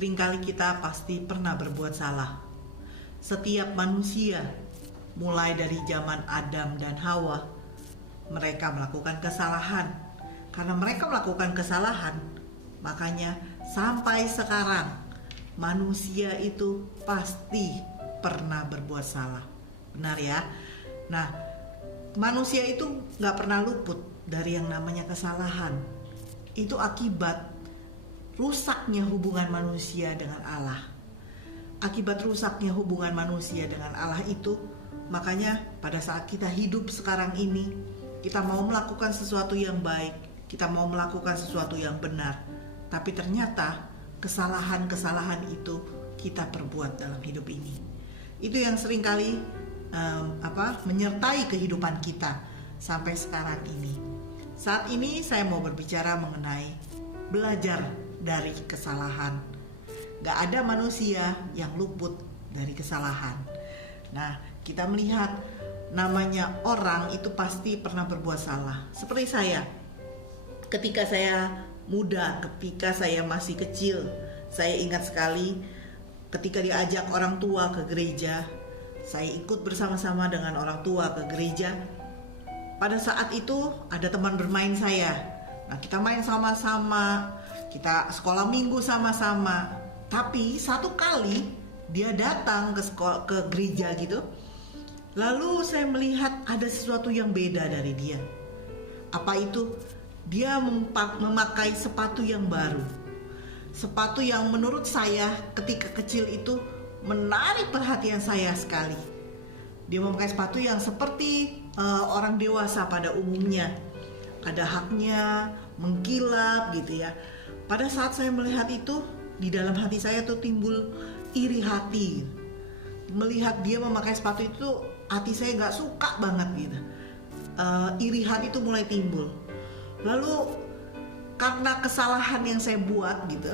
Seringkali kita pasti pernah berbuat salah. Setiap manusia, mulai dari zaman Adam dan Hawa, mereka melakukan kesalahan. Karena mereka melakukan kesalahan, makanya sampai sekarang manusia itu pasti pernah berbuat salah. Benar ya? Nah, manusia itu gak pernah luput dari yang namanya kesalahan. Itu akibat rusaknya hubungan manusia dengan Allah. Akibat rusaknya hubungan manusia dengan Allah itu, makanya pada saat kita hidup sekarang ini, kita mau melakukan sesuatu yang baik, kita mau melakukan sesuatu yang benar, tapi ternyata kesalahan-kesalahan itu kita perbuat dalam hidup ini. Itu yang seringkali menyertai kehidupan kita sampai sekarang ini. Saat ini saya mau berbicara mengenai belajar dari kesalahan. Gak ada manusia yang luput dari kesalahan. Nah, kita melihat namanya orang itu pasti pernah berbuat salah. Seperti saya, ketika saya muda, ketika saya masih kecil, saya ingat sekali ketika diajak orang tua ke gereja, saya ikut bersama-sama dengan orang tua ke gereja. Pada saat itu ada teman bermain saya. Nah, kita main sama-sama, kita sekolah minggu sama-sama. Tapi satu kali dia datang ke gereja gitu. Lalu saya melihat ada sesuatu yang beda dari dia. Apa itu? Dia memakai sepatu yang baru. Sepatu yang menurut saya ketika kecil itu menarik perhatian saya sekali. Dia memakai sepatu yang seperti orang dewasa pada umumnya. Ada haknya, mengkilap gitu ya. Pada saat saya melihat itu, di dalam hati saya tuh timbul iri hati. Melihat dia memakai sepatu itu, hati saya gak suka banget gitu. Iri hati itu mulai timbul. Lalu karena kesalahan yang saya buat gitu,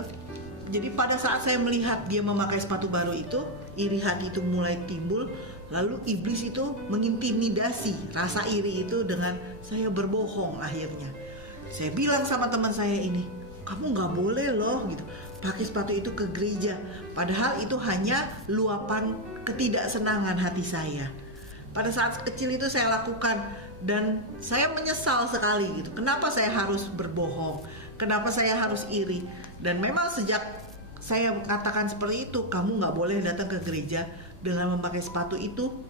jadi pada saat saya melihat dia memakai sepatu baru itu, iri hati itu mulai timbul. Lalu iblis itu mengintimidasi rasa iri itu dengan saya berbohong. Akhirnya saya bilang sama teman saya ini, kamu gak boleh loh gitu pakai sepatu itu ke gereja. Padahal itu hanya luapan ketidaksenangan hati saya. Pada saat kecil itu saya lakukan dan saya menyesal sekali gitu. Kenapa saya harus berbohong? Kenapa saya harus iri? Dan memang sejak saya katakan seperti itu, kamu gak boleh datang ke gereja dengan memakai sepatu itu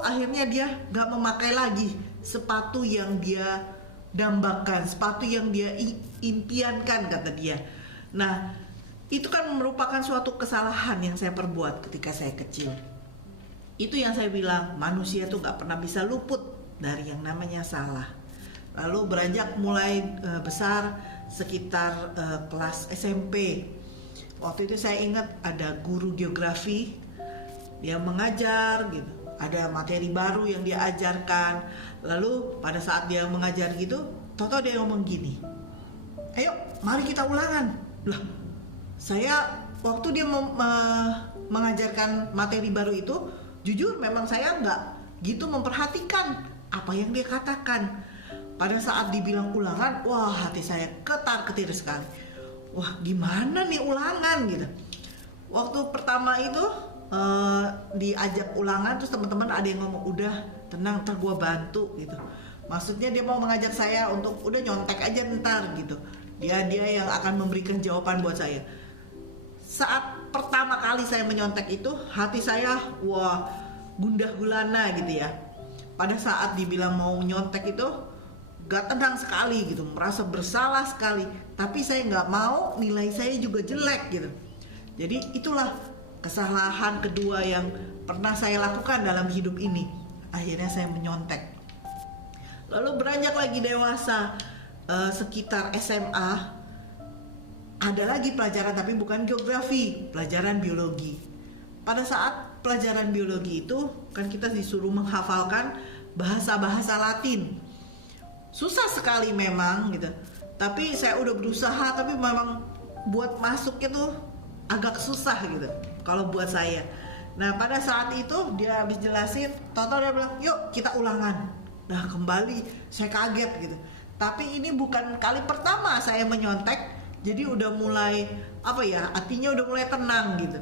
akhirnya dia gak memakai lagi sepatu yang dia dambakan, sepatu yang dia impiankan, kata dia. Nah, itu kan merupakan suatu kesalahan yang saya perbuat ketika saya kecil. Itu yang saya bilang, manusia tuh gak pernah bisa luput dari yang namanya salah. Lalu beranjak mulai besar, sekitar kelas SMP. Waktu itu saya ingat ada guru geografi, dia mengajar gitu. Ada materi baru yang dia ajarkan. Lalu pada saat dia mengajar gitu, tahu-tahu dia ngomong gini, ayo mari kita ulangan. Lah, saya waktu dia mengajarkan materi baru itu, jujur memang saya nggak gitu memperhatikan apa yang dia katakan. Pada saat dibilang ulangan, wah hati saya ketar-ketir sekali. Wah gimana nih ulangan gitu. Waktu pertama itu diajak ulangan, terus teman-teman ada yang ngomong, udah tenang ntar gue bantu gitu. Maksudnya dia mau mengajak saya untuk udah nyontek aja ntar gitu. Dia yang akan memberikan jawaban buat saya. Saat pertama kali saya menyontek itu, hati saya wah gundah gulana gitu ya. Pada saat dibilang mau nyontek itu gak tenang sekali gitu, merasa bersalah sekali. Tapi saya gak mau nilai saya juga jelek gitu. Jadi itulah kesalahan kedua yang pernah saya lakukan dalam hidup ini. Akhirnya saya menyontek. Lalu beranjak lagi dewasa, sekitar SMA, ada lagi pelajaran tapi bukan geografi, pelajaran biologi. Pada saat pelajaran biologi itu kan kita disuruh menghafalkan bahasa-bahasa Latin. Susah sekali memang gitu. Tapi saya udah berusaha, tapi memang buat masuknya tuh agak susah gitu kalau buat saya. Nah pada saat itu dia habis jelasin, tahu-tahu dia bilang, yuk kita ulangan. Nah kembali saya kaget gitu. Tapi ini bukan kali pertama saya menyontek. Jadi udah mulai hatinya udah mulai tenang gitu.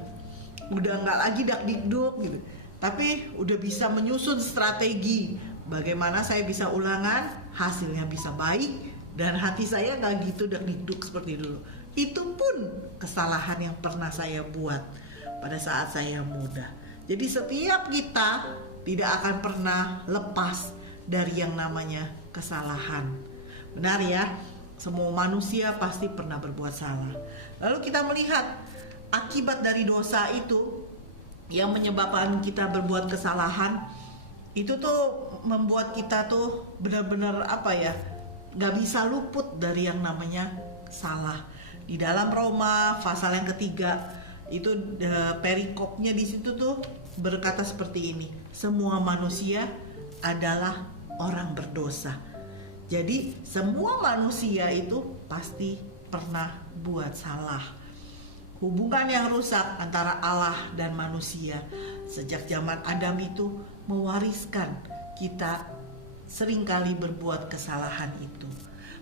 Udah nggak lagi dak-dikduk gitu. Tapi udah bisa menyusun strategi bagaimana saya bisa ulangan, hasilnya bisa baik, dan hati saya nggak gitu dak-dikduk seperti dulu. Itu pun kesalahan yang pernah saya buat pada saat saya muda. Jadi setiap kita tidak akan pernah lepas dari yang namanya kesalahan. Benar ya? Semua manusia pasti pernah berbuat salah. Lalu kita melihat akibat dari dosa itu yang menyebabkan kita berbuat kesalahan, itu tuh membuat kita tuh benar-benar gak bisa luput dari yang namanya salah. Di dalam Roma pasal yang ketiga itu perikopnya di situ tuh berkata seperti ini: semua manusia adalah orang berdosa. Jadi semua manusia itu pasti pernah buat salah. Hubungan yang rusak antara Allah dan manusia sejak zaman Adam itu mewariskan kita seringkali berbuat kesalahan itu.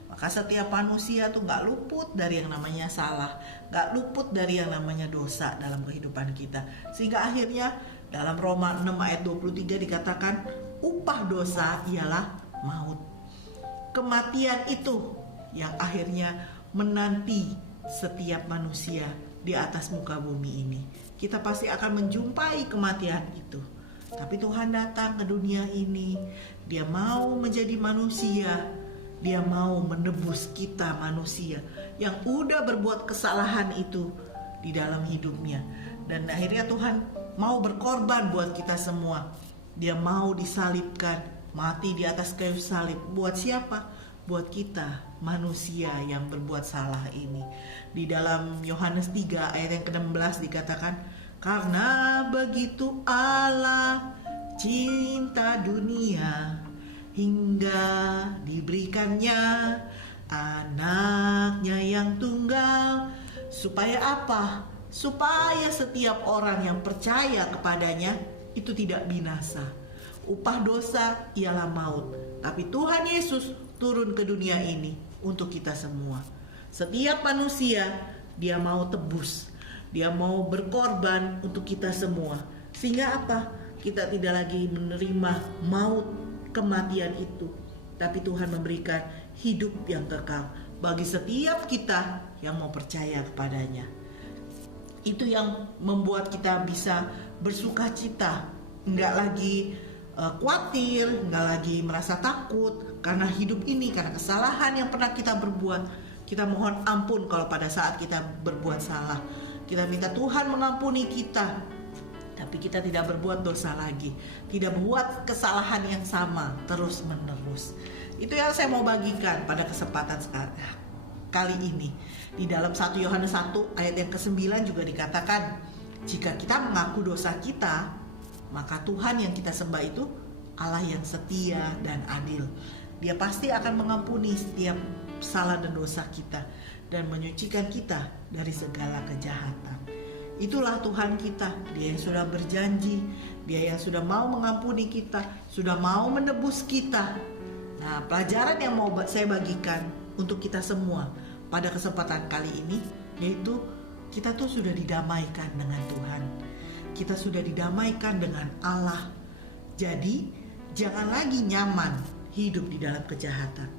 Maka setiap manusia tuh gak luput dari yang namanya salah, gak luput dari yang namanya dosa dalam kehidupan kita. Sehingga akhirnya dalam Roma 6 ayat 23 dikatakan upah dosa ialah maut. Kematian itu yang akhirnya menanti setiap manusia di atas muka bumi ini. Kita pasti akan menjumpai kematian itu. Tapi Tuhan datang ke dunia ini, Dia mau menjadi manusia, Dia mau menebus kita manusia yang udah berbuat kesalahan itu di dalam hidupnya. Dan akhirnya Tuhan mau berkorban buat kita semua. Dia mau disalibkan, mati di atas kayu salib. Buat siapa? Buat kita manusia yang berbuat salah ini. Di dalam Yohanes 3 ayat yang ke-16 dikatakan, karena begitu Allah cinta dunia hingga diberikannya anaknya yang tunggal, supaya apa? Supaya setiap orang yang percaya kepadanya itu tidak binasa. Upah dosa ialah maut, tapi Tuhan Yesus turun ke dunia ini untuk kita semua. Setiap manusia Dia mau tebus, Dia mau berkorban untuk kita semua. Sehingga apa? Kita tidak lagi menerima maut, kematian itu, tapi Tuhan memberikan hidup yang kekal bagi setiap kita yang mau percaya kepadanya. Itu yang membuat kita bisa bersuka cita, enggak lagi khawatir, enggak lagi merasa takut karena hidup ini, karena kesalahan yang pernah kita berbuat. Kita mohon ampun kalau pada saat kita berbuat salah. Kita minta Tuhan mengampuni kita, tapi kita tidak berbuat dosa lagi, tidak buat kesalahan yang sama terus menerus. Itu yang saya mau bagikan pada kesempatan kali ini. Di dalam 1 Yohanes 1 ayat yang ke-9 juga dikatakan, jika kita mengaku dosa kita, maka Tuhan yang kita sembah itu Allah yang setia dan adil. Dia pasti akan mengampuni setiap salah dan dosa kita dan menyucikan kita dari segala kejahatan. Itulah Tuhan kita, Dia yang sudah berjanji, Dia yang sudah mau mengampuni kita, sudah mau menebus kita. Nah, pelajaran yang mau saya bagikan untuk kita semua pada kesempatan kali ini, yaitu kita tuh sudah didamaikan dengan Tuhan. Kita sudah didamaikan dengan Allah. Jadi, jangan lagi nyaman hidup di dalam kejahatan.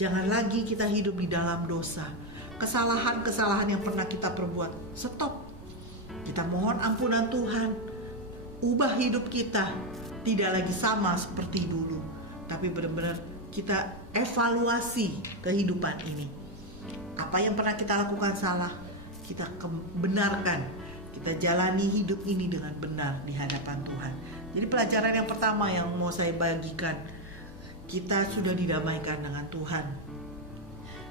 Jangan lagi kita hidup di dalam dosa. Kesalahan-kesalahan yang pernah kita perbuat, stop. Kita mohon ampunan Tuhan. Ubah hidup kita, tidak lagi sama seperti dulu, tapi benar-benar kita evaluasi kehidupan ini. Apa yang pernah kita lakukan salah, kita benarkan. Kita jalani hidup ini dengan benar di hadapan Tuhan. Jadi pelajaran yang pertama yang mau saya bagikan, kita sudah didamaikan dengan Tuhan.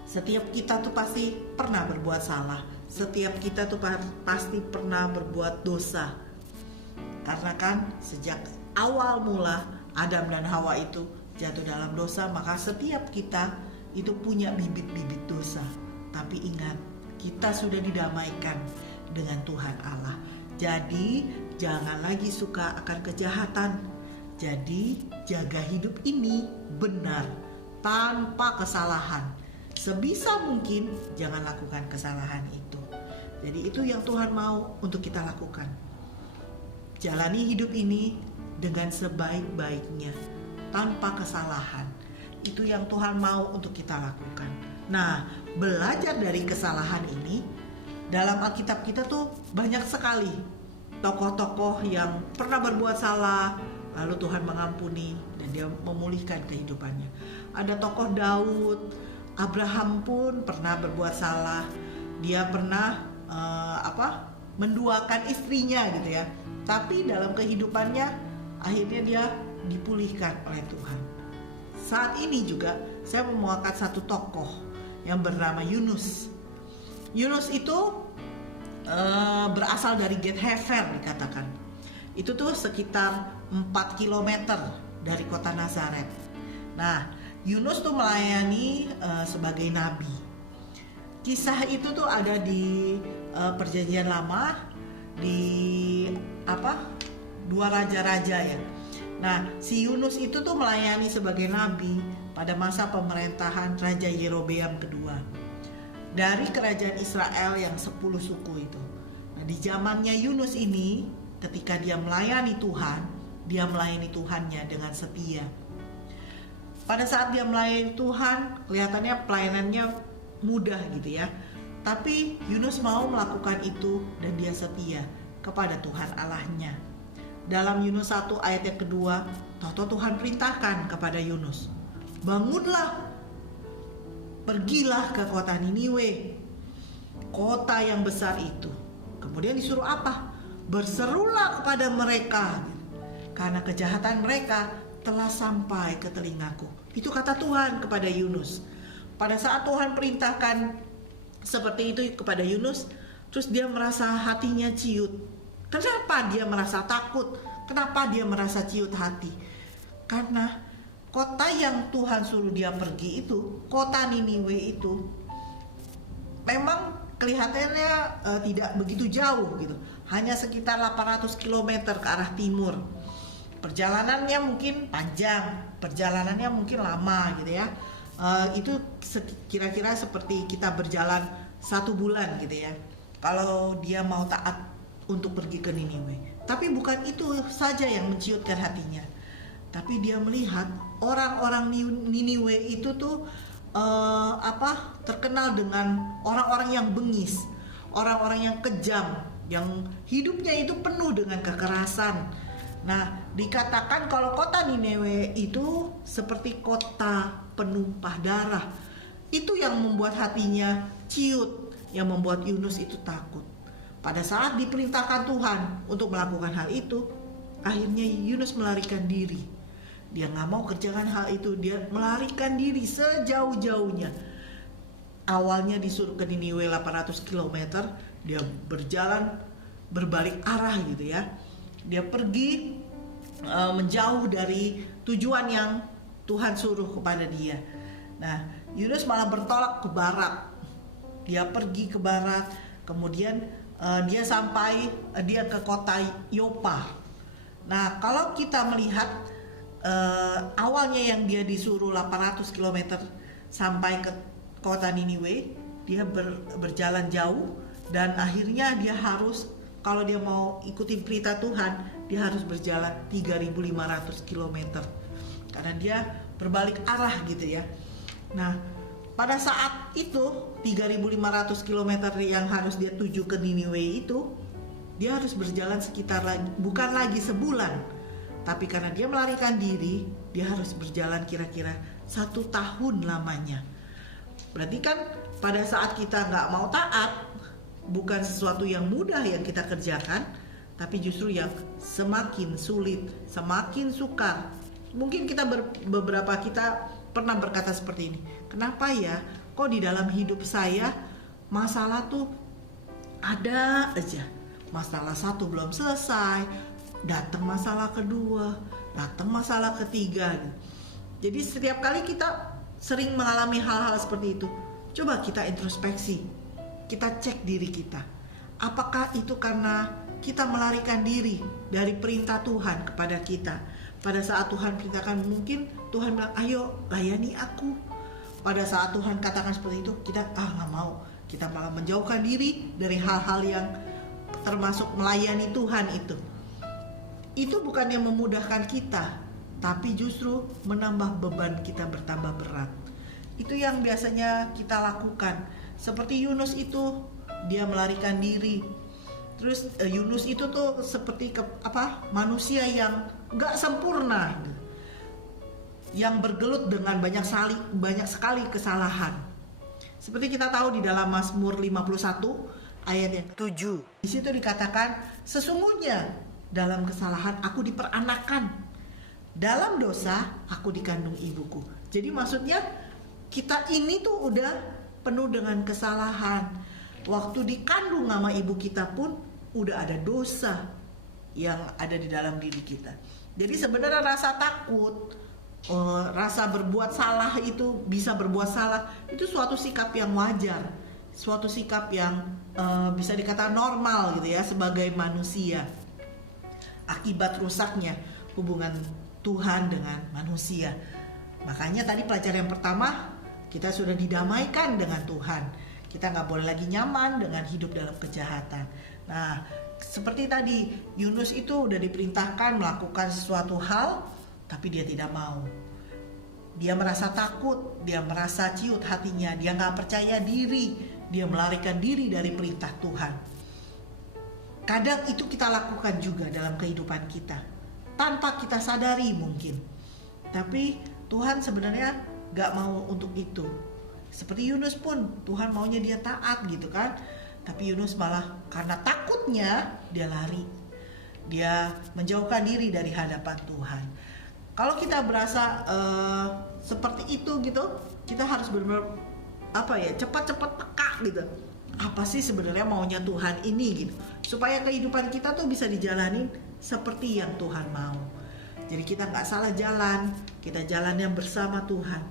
Setiap kita tuh pasti pernah berbuat salah. Setiap kita tuh pasti pernah berbuat dosa. Karena kan sejak awal mula Adam dan Hawa itu jatuh dalam dosa, maka setiap kita itu punya bibit-bibit dosa. Tapi ingat, kita sudah didamaikan dengan Tuhan Allah. Jadi jangan lagi suka akan kejahatan. Jadi jaga hidup ini benar, tanpa kesalahan. sebisa mungkin jangan lakukan kesalahan itu. Jadi itu yang Tuhan mau untuk kita lakukan. Jalani hidup ini dengan sebaik-baiknya, tanpa kesalahan. Itu yang Tuhan mau untuk kita lakukan. Nah, belajar dari kesalahan ini, dalam Alkitab kita tuh banyak sekali tokoh-tokoh yang pernah berbuat salah, lalu Tuhan mengampuni dan dia memulihkan kehidupannya. Ada tokoh Daud, Abraham pun pernah berbuat salah. Dia pernah menduakan istrinya gitu ya. Tapi dalam kehidupannya akhirnya dia dipulihkan oleh Tuhan. Saat ini juga saya mau mengangkat satu tokoh yang bernama Yunus. Yunus itu berasal dari Get-Hefer dikatakan. Itu tuh sekitar 4 kilometer dari kota Nazaret. Nah, Yunus tuh melayani sebagai nabi. Kisah itu tuh ada di Perjanjian Lama, di Dua Raja-Raja ya. Nah, si Yunus itu tuh melayani sebagai nabi pada masa pemerintahan Raja Yerobeam kedua dari kerajaan Israel yang 10 suku itu. Nah, di zamannya Yunus ini, ketika dia melayani Tuhan, dia melayani Tuhannya dengan setia. Pada saat dia melayani Tuhan, kelihatannya pelayanannya mudah gitu ya. Tapi Yunus mau melakukan itu dan dia setia kepada Tuhan Allahnya. Dalam Yunus 1 ayat yang kedua, Tuhan perintahkan kepada Yunus, bangunlah, pergilah ke kota Niniwe, kota yang besar itu. Kemudian disuruh apa? Berserulah kepada mereka, karena kejahatan mereka telah sampai ke telingaku. Itu kata Tuhan kepada Yunus. Pada saat Tuhan perintahkan seperti itu kepada Yunus, terus dia merasa hatinya ciut. Kenapa dia merasa takut? Kenapa dia merasa ciut hati? Karena kota yang Tuhan suruh dia pergi itu, kota Niniwe itu, memang kelihatannya tidak begitu jauh gitu. Hanya sekitar 800 km ke arah timur. Perjalanannya mungkin panjang, perjalanannya mungkin lama gitu ya. Itu kira-kira seperti kita berjalan 1 bulan gitu ya, kalau dia mau taat untuk pergi ke Niniwe. Tapi bukan itu saja yang menciutkan hatinya, tapi dia melihat orang-orang Niniwe itu tuh terkenal dengan orang-orang yang bengis, orang-orang yang kejam, yang hidupnya itu penuh dengan kekerasan. Nah, dikatakan kalau kota Niniwe itu seperti kota penumpah darah. Itu yang membuat hatinya ciut, yang membuat Yunus itu takut. Pada saat diperintahkan Tuhan untuk melakukan hal itu, akhirnya Yunus melarikan diri. Dia gak mau kerjakan hal itu, dia melarikan diri sejauh-jauhnya. Awalnya disuruh ke Niniwe 800 km, dia berjalan berbalik arah gitu ya. Dia pergi menjauh dari tujuan yang Tuhan suruh kepada dia. Nah, Yunus malah bertolak ke barat. Dia pergi ke barat, kemudian dia sampai dia ke kota Yopa. Nah, kalau kita melihat awalnya yang dia disuruh 800 km sampai ke kota Niniwe, dia berjalan jauh dan akhirnya dia harus, kalau dia mau ikuti perintah Tuhan, dia harus berjalan 3.500 km karena dia berbalik arah gitu ya. Nah, pada saat itu 3.500 km yang harus dia tuju ke Niniwe itu, dia harus berjalan sekitar bukan lagi sebulan, tapi karena dia melarikan diri, dia harus berjalan kira-kira 1 tahun lamanya. Berarti kan pada saat kita nggak mau taat, bukan sesuatu yang mudah yang kita kerjakan, tapi justru yang semakin sulit, semakin sukar. Mungkin beberapa kita pernah berkata seperti ini, kenapa ya kok di dalam hidup saya masalah tuh ada aja. Masalah satu belum selesai, datang masalah kedua, datang masalah ketiga. Jadi setiap kali kita sering mengalami hal-hal seperti itu, coba kita introspeksi, kita cek diri kita. Apakah itu karena kita melarikan diri dari perintah Tuhan kepada kita? Pada saat Tuhan perintahkan, mungkin Tuhan bilang, ayo layani aku. pada saat Tuhan katakan seperti itu, kita nggak mau, kita malah menjauhkan diri dari hal-hal yang termasuk melayani Tuhan itu bukan yang memudahkan kita, tapi justru menambah beban kita bertambah berat. Itu yang biasanya kita lakukan. Seperti Yunus itu, dia melarikan diri. Terus Yunus itu tuh seperti manusia yang nggak sempurna, yang bergelut dengan banyak sekali kesalahan. Seperti kita tahu di dalam Mazmur 51 ayat yang 7. Di situ dikatakan, sesungguhnya dalam kesalahan aku diperanakan, dalam dosa aku dikandung ibuku. Jadi maksudnya kita ini tuh udah penuh dengan kesalahan. Waktu dikandung sama ibu kita pun udah ada dosa yang ada di dalam diri kita. Jadi sebenarnya rasa takut, rasa berbuat salah itu, bisa berbuat salah, itu suatu sikap yang wajar, suatu sikap yang bisa dikatakan normal gitu ya sebagai manusia. Akibat rusaknya hubungan Tuhan dengan manusia. Makanya tadi pelajaran yang pertama, kita sudah didamaikan dengan Tuhan. Kita nggak boleh lagi nyaman dengan hidup dalam kejahatan. Nah, seperti tadi Yunus itu udah diperintahkan melakukan sesuatu hal, tapi dia tidak mau. Dia merasa takut, dia merasa ciut hatinya, dia nggak percaya diri, dia melarikan diri dari perintah Tuhan. Kadang itu kita lakukan juga dalam kehidupan kita, tanpa kita sadari mungkin. Tapi Tuhan sebenarnya gak mau untuk itu. Seperti Yunus pun, Tuhan maunya dia taat gitu kan. Tapi Yunus malah karena takutnya dia lari. Dia menjauhkan diri dari hadapan Tuhan. Kalau kita berasa seperti itu gitu, kita harus benar-benar cepat-cepat peka gitu. Apa sih sebenarnya maunya Tuhan ini gitu. Supaya kehidupan kita tuh bisa dijalanin seperti yang Tuhan mau. Jadi kita gak salah jalan, kita jalan yang bersama Tuhan.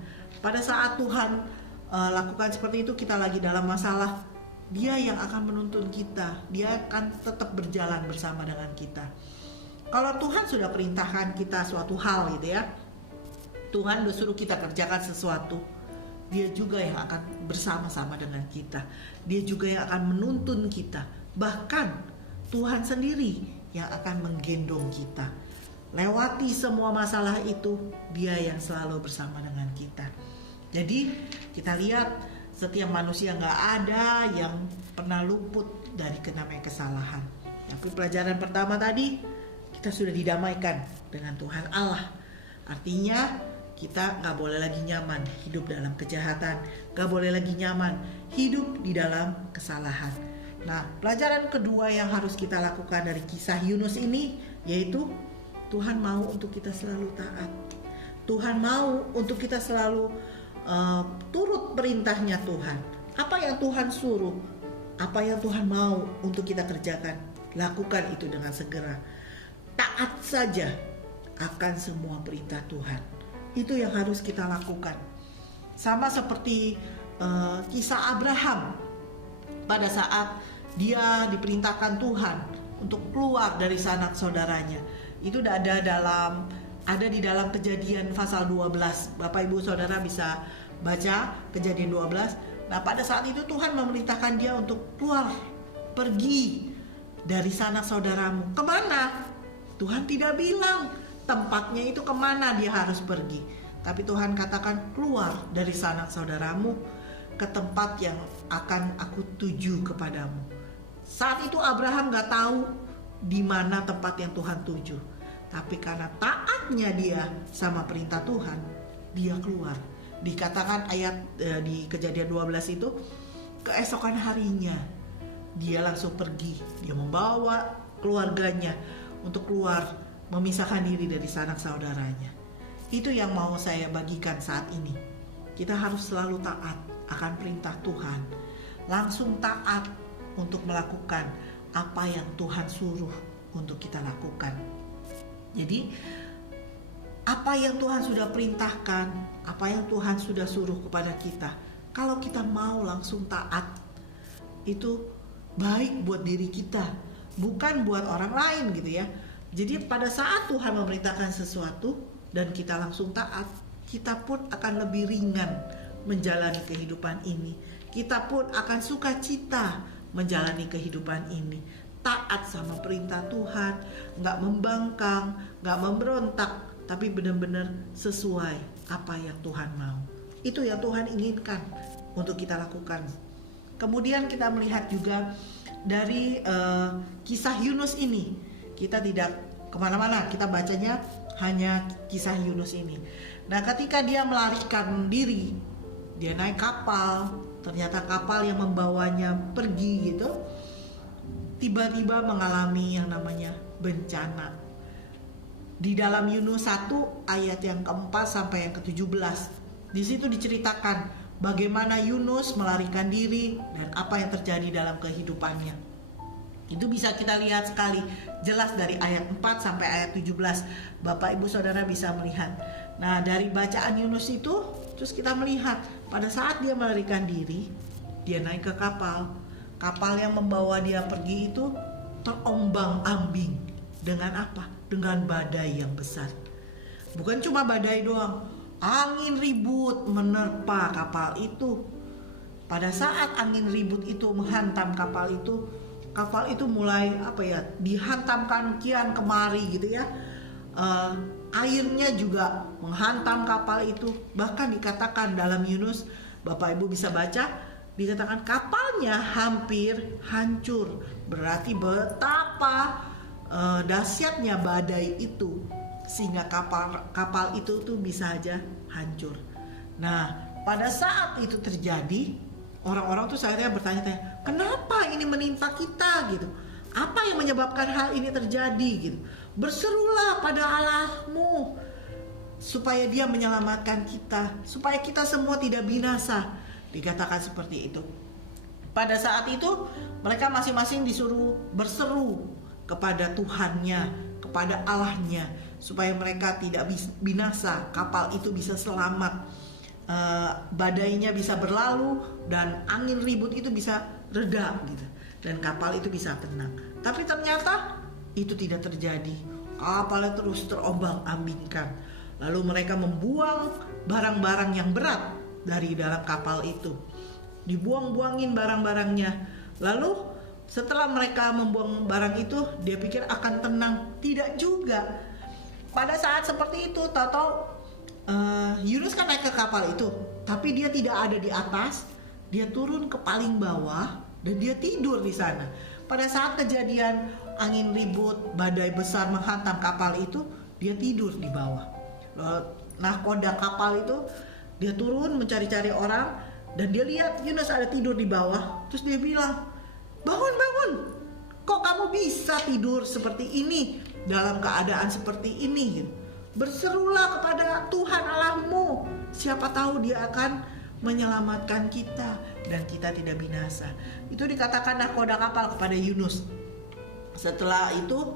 Pada saat Tuhan lakukan seperti itu, kita lagi dalam masalah, Dia yang akan menuntun kita, Dia akan tetap berjalan bersama dengan kita. Kalau Tuhan sudah perintahkan kita suatu hal gitu ya, Tuhan udah suruh kita kerjakan sesuatu, Dia juga yang akan bersama-sama dengan kita. Dia juga yang akan menuntun kita. Bahkan Tuhan sendiri yang akan menggendong kita. Lewati semua masalah itu, Dia yang selalu bersama dengan kita. Jadi kita lihat setiap manusia gak ada yang pernah luput dari namanya kesalahan. Tapi pelajaran pertama tadi, kita sudah didamaikan dengan Tuhan Allah. Artinya kita gak boleh lagi nyaman hidup dalam kejahatan, gak boleh lagi nyaman hidup di dalam kesalahan. Nah, pelajaran kedua yang harus kita lakukan dari kisah Yunus ini, yaitu Tuhan mau untuk kita selalu taat. Tuhan mau untuk kita selalu turut perintahnya Tuhan. Apa yang Tuhan suruh, apa yang Tuhan mau untuk kita kerjakan, lakukan itu dengan segera. Taat saja akan semua perintah Tuhan. Itu yang harus kita lakukan. Sama seperti kisah Abraham. Pada saat dia diperintahkan Tuhan untuk keluar dari sanak saudaranya, itu udah ada di dalam Kejadian pasal 12. Bapak Ibu Saudara bisa baca Kejadian 12. Nah, pada saat itu Tuhan memerintahkan dia untuk keluar, pergi dari sanak saudaramu. Kemana? Tuhan tidak bilang tempatnya itu kemana dia harus pergi. Tapi Tuhan katakan keluar dari sanak saudaramu ke tempat yang akan aku tuju kepadamu. Saat itu Abraham gak tahu di mana tempat yang Tuhan tuju. Tapi karena taatnya dia sama perintah Tuhan, dia keluar. Dikatakan di Kejadian 12 itu, keesokan harinya dia langsung pergi. Dia membawa keluarganya untuk keluar, memisahkan diri dari sanak saudaranya. Itu yang mau saya bagikan saat ini. Kita harus selalu taat akan perintah Tuhan. Langsung taat untuk melakukan apa yang Tuhan suruh untuk kita lakukan. Jadi apa yang Tuhan sudah perintahkan, apa yang Tuhan sudah suruh kepada kita, kalau kita mau langsung taat, itu baik buat diri kita, bukan buat orang lain gitu ya. Jadi pada saat Tuhan memerintahkan sesuatu dan kita langsung taat, kita pun akan lebih ringan menjalani kehidupan ini. Kita pun akan sukacita menjalani kehidupan ini. Taat sama perintah Tuhan, gak membangkang, gak memberontak, tapi benar-benar sesuai apa yang Tuhan mau. Itu yang Tuhan inginkan untuk kita lakukan. Kemudian kita melihat juga dari kisah Yunus ini. Kita tidak kemana-mana, kita bacanya hanya kisah Yunus ini. Nah, ketika dia melarikan diri, dia naik kapal, ternyata kapal yang membawanya pergi gitu, tiba-tiba mengalami yang namanya bencana. Di dalam Yunus 1 ayat yang keempat sampai yang ke-17, di situ diceritakan bagaimana Yunus melarikan diri dan apa yang terjadi dalam kehidupannya. Itu bisa kita lihat sekali jelas dari ayat 4 sampai ayat 17. Bapak Ibu Saudara bisa melihat. Nah, dari bacaan Yunus itu terus kita melihat pada saat dia melarikan diri, dia naik ke kapal. Kapal yang membawa dia pergi itu terombang-ambing. Dengan apa? Dengan badai yang besar. Bukan cuma badai doang, angin ribut menerpa kapal itu. Pada saat angin ribut itu menghantam kapal itu mulai dihantamkan kian kemari gitu ya. Airnya juga menghantam kapal itu. Bahkan dikatakan dalam Yunus, Bapak Ibu bisa baca, dikatakan kapalnya hampir hancur. Berarti betapa dahsyatnya badai itu sehingga kapal itu tuh bisa aja hancur. Nah, pada saat itu terjadi, orang-orang tuh akhirnya bertanya-tanya, kenapa ini menimpa kita gitu? Apa yang menyebabkan hal ini terjadi gitu? Berserulah pada Allahmu supaya dia menyelamatkan kita, supaya kita semua tidak binasa. Dikatakan seperti itu. Pada saat itu mereka masing-masing disuruh berseru kepada Tuhannya, kepada Allahnya, supaya mereka tidak binasa, kapal itu bisa selamat, badainya bisa berlalu dan angin ribut itu bisa reda gitu, dan kapal itu bisa tenang. Tapi ternyata itu tidak terjadi. Kapalnya terus terombang-ambingkan. Lalu mereka membuang barang-barang yang berat dari dalam kapal itu. Dibuang-buangin barang-barangnya. Lalu setelah mereka membuang barang itu, dia pikir akan tenang. Tidak juga. Pada saat seperti itu, tahu-tahu Yunus kan naik ke kapal itu, tapi dia tidak ada di atas. Dia turun ke paling bawah dan dia tidur di sana. Pada saat kejadian angin ribut, badai besar menghantam kapal itu, dia tidur di bawah. Nahkoda kapal itu, dia turun mencari-cari orang dan dia lihat Yunus ada tidur di bawah. Terus dia bilang, bangun, kok kamu bisa tidur seperti ini dalam keadaan seperti ini? Berserulah kepada Tuhan Allahmu, siapa tahu dia akan menyelamatkan kita dan kita tidak binasa. Itu dikatakan nahkoda kapal kepada Yunus. Setelah itu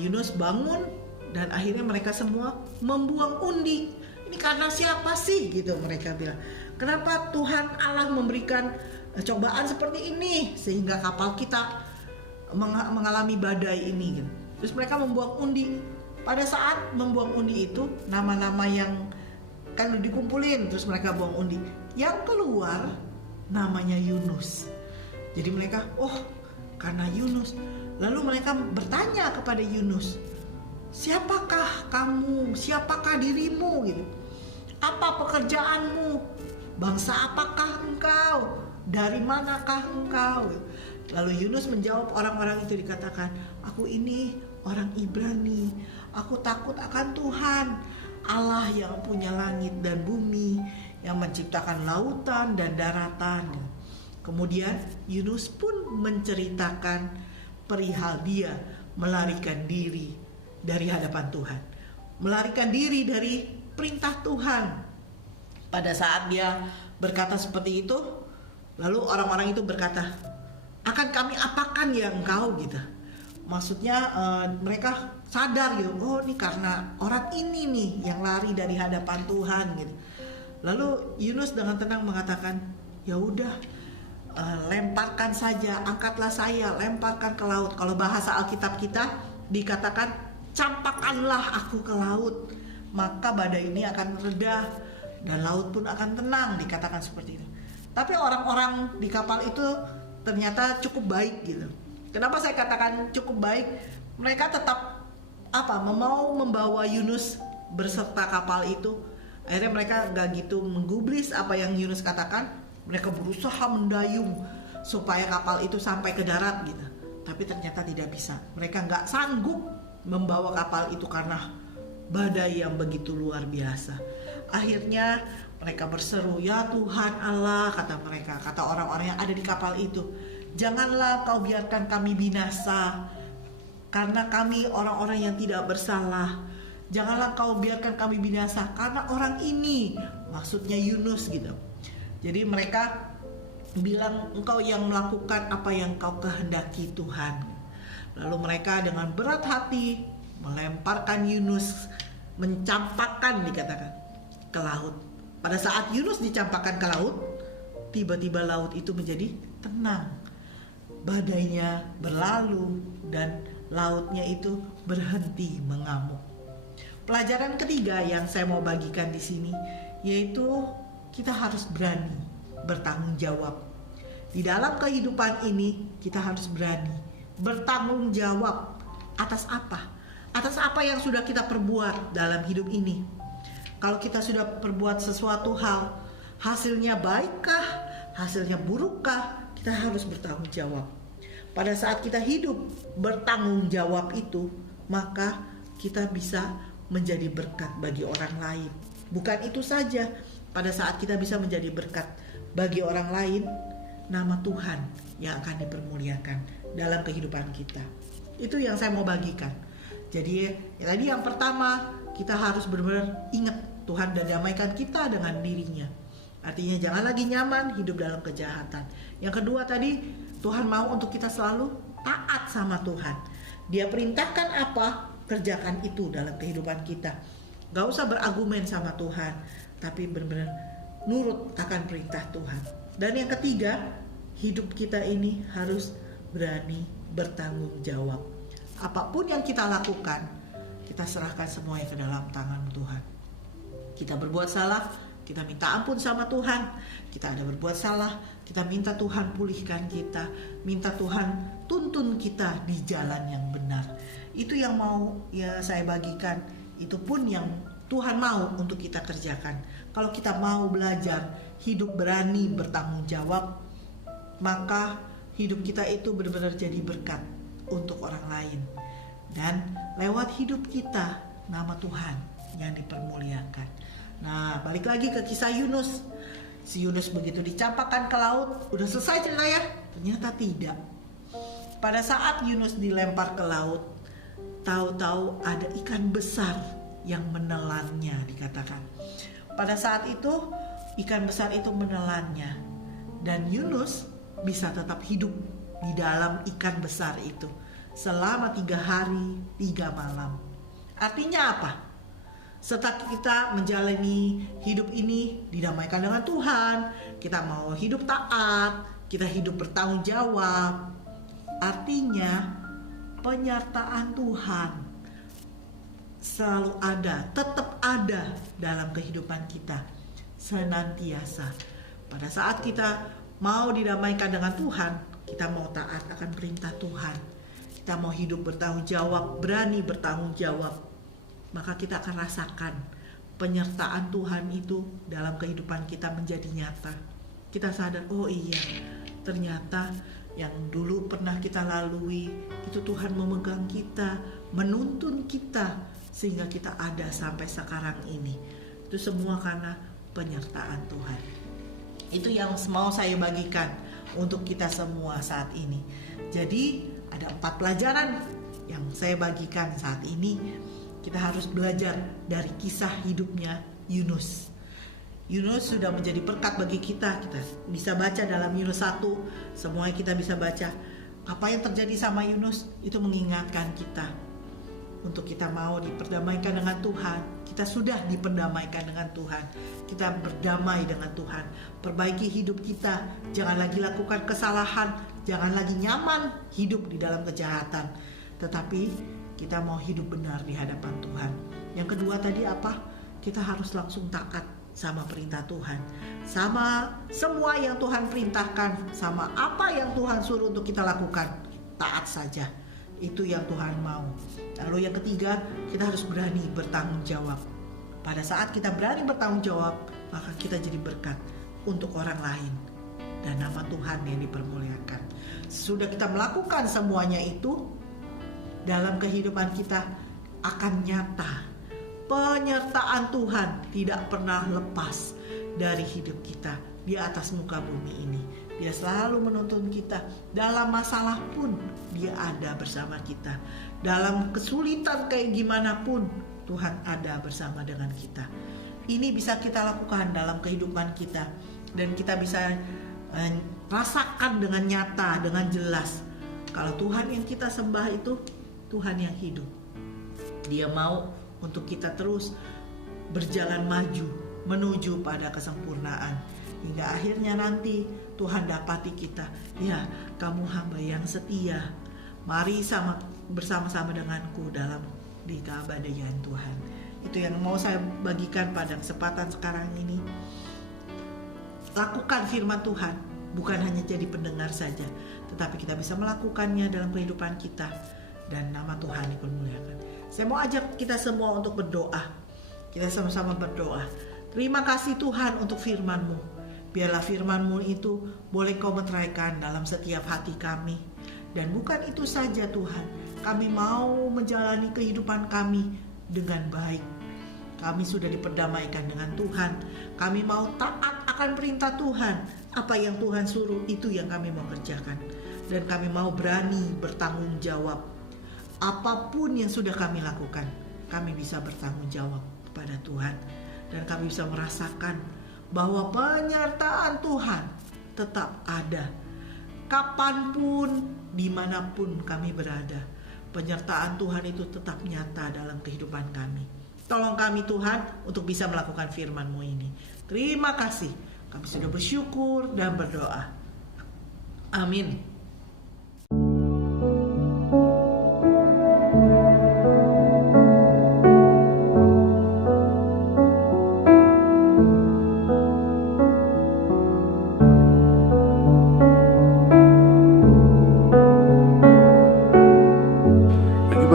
Yunus bangun dan akhirnya mereka semua membuang undi. Ini karena siapa sih gitu mereka bilang. Kenapa Tuhan Allah memberikan cobaan seperti ini sehingga kapal kita mengalami badai ini gitu. Terus mereka membuang undi. Pada saat membuang undi itu, nama-nama yang kan dikumpulin, terus mereka buang undi. Yang keluar namanya Yunus. Jadi mereka, karena Yunus. Lalu mereka bertanya kepada Yunus, siapakah kamu? Siapakah dirimu gitu? Apa pekerjaanmu? Bangsa apakah engkau? Dari manakah engkau? Lalu Yunus menjawab orang-orang itu, dikatakan, aku ini orang Ibrani. Aku takut akan Tuhan, Allah yang punya langit dan bumi, yang menciptakan lautan dan daratan. Kemudian Yunus pun menceritakan perihal dia melarikan diri dari hadapan Tuhan, melarikan diri dari perintah Tuhan. Pada saat dia berkata seperti itu, lalu orang-orang itu berkata, akan kami apakan ya engkau gitu. Maksudnya mereka sadar gitu, ini karena orang ini nih yang lari dari hadapan Tuhan gitu. Lalu Yunus dengan tenang mengatakan, ya udah, lemparkan saja, angkatlah saya, lemparkan ke laut. Kalau bahasa Alkitab kita dikatakan, campakkanlah aku ke laut, maka badai ini akan reda dan laut pun akan tenang, dikatakan seperti itu. Tapi orang-orang di kapal itu ternyata cukup baik gitu. Kenapa saya katakan cukup baik? Mereka tetap mau membawa Yunus berserta kapal itu. Akhirnya mereka nggak gitu menggubris apa yang Yunus katakan. Mereka berusaha mendayung supaya kapal itu sampai ke darat gitu. Tapi ternyata tidak bisa. Mereka nggak sanggup membawa kapal itu karena badai yang begitu luar biasa. Akhirnya mereka berseru, "Ya Tuhan Allah," kata mereka, kata orang-orang yang ada di kapal itu, "janganlah kau biarkan kami binasa, karena kami orang-orang yang tidak bersalah. Janganlah kau biarkan kami binasa karena orang ini," maksudnya Yunus gitu. Jadi mereka bilang, "Engkau yang melakukan apa yang kau kehendaki Tuhan." Lalu mereka dengan berat hati melemparkan Yunus, mencampakkan, dikatakan, ke laut. Pada saat Yunus dicampakkan ke laut, tiba-tiba laut itu menjadi tenang. Badainya berlalu dan lautnya itu berhenti mengamuk. Pelajaran ketiga yang saya mau bagikan di sini yaitu kita harus berani bertanggung jawab. Di dalam kehidupan ini kita harus berani bertanggung jawab atas apa? Atas apa yang sudah kita perbuat dalam hidup ini. Kalau kita sudah perbuat sesuatu hal, hasilnya baikkah, hasilnya burukkah, kita harus bertanggung jawab. Pada saat kita hidup bertanggung jawab itu, maka kita bisa menjadi berkat bagi orang lain. Bukan itu saja, pada saat kita bisa menjadi berkat bagi orang lain, nama Tuhan yang akan dipermuliakan dalam kehidupan kita. Itu yang saya mau bagikan. Jadi tadi yang pertama, kita harus benar-benar ingat Tuhan dan damaikan kita dengan dirinya. Artinya jangan lagi nyaman hidup dalam kejahatan. Yang kedua tadi, Tuhan mau untuk kita selalu taat sama Tuhan. Dia perintahkan apa, kerjakan itu dalam kehidupan kita. Gak usah berargumen sama Tuhan, tapi benar-benar nurut akan perintah Tuhan. Dan yang ketiga, hidup kita ini harus berani bertanggung jawab. Apapun yang kita lakukan, kita serahkan semuanya ke dalam tangan Tuhan. Kita berbuat salah, kita minta ampun sama Tuhan. Kita ada berbuat salah, kita minta Tuhan pulihkan kita, minta Tuhan tuntun kita di jalan yang benar. Itu yang mau ya saya bagikan. Itu pun yang Tuhan mau untuk kita kerjakan. Kalau kita mau belajar hidup berani bertanggung jawab, maka hidup kita itu benar-benar jadi berkat untuk orang lain. Dan lewat hidup kita, nama Tuhan yang dipermuliakan. Nah, balik lagi ke kisah Yunus. Si Yunus begitu dicampakkan ke laut, udah selesai cerita ya? Ternyata tidak. Pada saat Yunus dilempar ke laut, tahu-tahu ada ikan besar yang menelannya, dikatakan. Pada saat itu, ikan besar itu menelannya. Dan Yunus bisa tetap hidup di dalam ikan besar itu selama 3 hari 3 malam. Artinya apa? Setelah kita menjalani hidup ini didamaikan dengan Tuhan, kita mau hidup taat, kita hidup bertanggung jawab. Artinya penyertaan Tuhan selalu ada, tetap ada dalam kehidupan kita senantiasa. Pada saat kita mau didamaikan dengan Tuhan, kita mau taat akan perintah Tuhan, kita mau hidup bertanggung jawab, berani bertanggung jawab, maka kita akan rasakan penyertaan Tuhan itu dalam kehidupan kita menjadi nyata. Kita sadar, oh iya, ternyata yang dulu pernah kita lalui itu Tuhan memegang kita, menuntun kita sehingga kita ada sampai sekarang ini. Itu semua karena penyertaan Tuhan. Itu yang mau saya bagikan untuk kita semua saat ini. Jadi ada 4 pelajaran yang saya bagikan saat ini. Kita harus belajar dari kisah hidupnya Yunus. Yunus sudah menjadi berkat bagi kita. Kita bisa baca dalam Yunus 1, semuanya kita bisa baca. Apa yang terjadi sama Yunus itu mengingatkan kita untuk kita mau diperdamaikan dengan Tuhan. Kita sudah diperdamaikan dengan Tuhan. Kita berdamai dengan Tuhan. Perbaiki hidup kita. Jangan lagi lakukan kesalahan. Jangan lagi nyaman hidup di dalam kejahatan. Tetapi kita mau hidup benar di hadapan Tuhan. Yang kedua tadi apa? Kita harus langsung taat sama perintah Tuhan, sama semua yang Tuhan perintahkan, sama apa yang Tuhan suruh untuk kita lakukan, taat saja. Itu yang Tuhan mau. Lalu yang ketiga, kita harus berani bertanggung jawab. Pada saat kita berani bertanggung jawab, maka kita jadi berkat untuk orang lain, dan nama Tuhan yang dipermuliakan. Sudah kita melakukan semuanya itu, dalam kehidupan kita akan nyata. Penyertaan Tuhan tidak pernah lepas dari hidup kita di atas muka bumi ini. Dia selalu menuntun kita. Dalam masalah pun Dia ada bersama kita. Dalam kesulitan kayak gimana pun Tuhan ada bersama dengan kita. Ini bisa kita lakukan dalam kehidupan kita, dan kita bisa rasakan dengan nyata, dengan jelas, kalau Tuhan yang kita sembah itu Tuhan yang hidup. Dia mau untuk kita terus berjalan maju menuju pada kesempurnaan, hingga akhirnya nanti Tuhan dapati kita, ya kamu hamba yang setia, mari bersama-sama denganku dalam di keabadian Tuhan. Itu yang mau saya bagikan pada kesempatan sekarang ini. Lakukan firman Tuhan, bukan hanya jadi pendengar saja, tetapi kita bisa melakukannya dalam kehidupan kita, dan nama Tuhan dipermuliakan. Saya mau ajak kita semua untuk berdoa. Kita sama-sama berdoa. Terima kasih Tuhan untuk firman-Mu. Biarlah firman-Mu itu boleh Kau meteraikan dalam setiap hati kami. Dan bukan itu saja Tuhan, kami mau menjalani kehidupan kami dengan baik. Kami sudah diperdamaikan dengan Tuhan. Kami mau taat akan perintah Tuhan. Apa yang Tuhan suruh itu yang kami mau kerjakan. Dan kami mau berani bertanggung jawab. Apapun yang sudah kami lakukan, kami bisa bertanggung jawab kepada Tuhan. Dan kami bisa merasakan bahwa penyertaan Tuhan tetap ada. Kapanpun, dimanapun kami berada, penyertaan Tuhan itu tetap nyata dalam kehidupan kami. Tolong kami Tuhan untuk bisa melakukan firman-Mu ini. Terima kasih. Kami sudah bersyukur dan berdoa. Amin.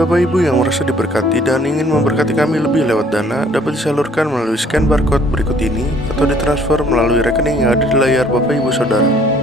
Bapak Ibu yang merasa diberkati dan ingin memberkati kami lebih lewat dana, dapat disalurkan melalui scan barcode berikut ini atau ditransfer melalui rekening yang ada di layar Bapak Ibu Saudara.